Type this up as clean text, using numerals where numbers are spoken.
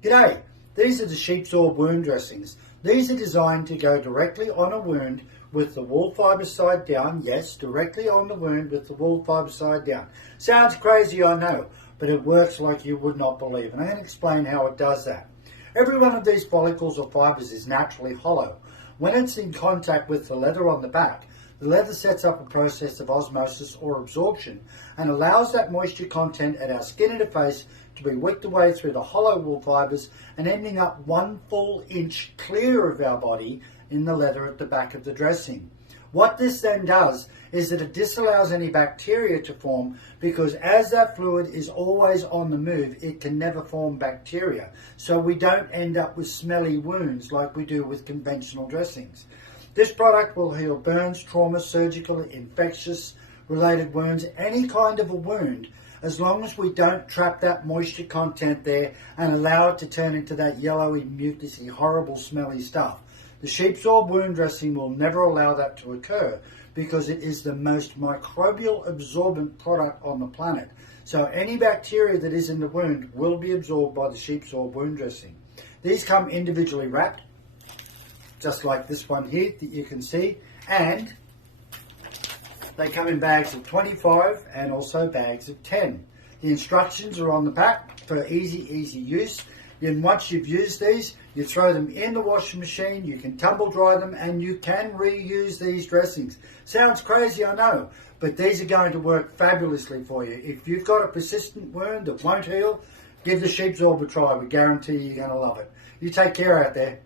G'day, these are the Sheepzorb wound dressings. These are designed to go directly on a wound with the wool fibre side down. Yes, directly on the wound with the wool fibre side down. Sounds crazy, I know, but it works like you would not believe, and I'm going to explain how it does that. Every one of these follicles or fibres is naturally hollow. When it's in contact with the leather on the back, the leather sets up a process of osmosis or absorption and allows that moisture content at our skin interface to be wicked away through the hollow wool fibres and ending up 1 full inch clear of our body in the leather at the back of the dressing. What this then does is that it disallows any bacteria to form, because as that fluid is always on the move, it can never form bacteria. So we don't end up with smelly wounds like we do with conventional dressings. This product will heal burns, trauma, surgical, infectious related wounds, any kind of a wound, as long as we don't trap that moisture content there and allow it to turn into that yellowy, mucousy, horrible smelly stuff. The Sheepzorb wound dressing will never allow that to occur because it is the most microbial absorbent product on the planet. So any bacteria that is in the wound will be absorbed by the Sheepzorb wound dressing. These come individually wrapped, just like this one here that you can see, and they come in bags of 25 and also bags of 10. The instructions are on the back for easy use. And once you've used these, you throw them in the washing machine, you can tumble dry them, and you can reuse these dressings. Sounds crazy, I know, but these are going to work fabulously for you. If you've got a persistent wound that won't heal, give the Sheepzorb a try. We guarantee you're going to love it. You take care out there.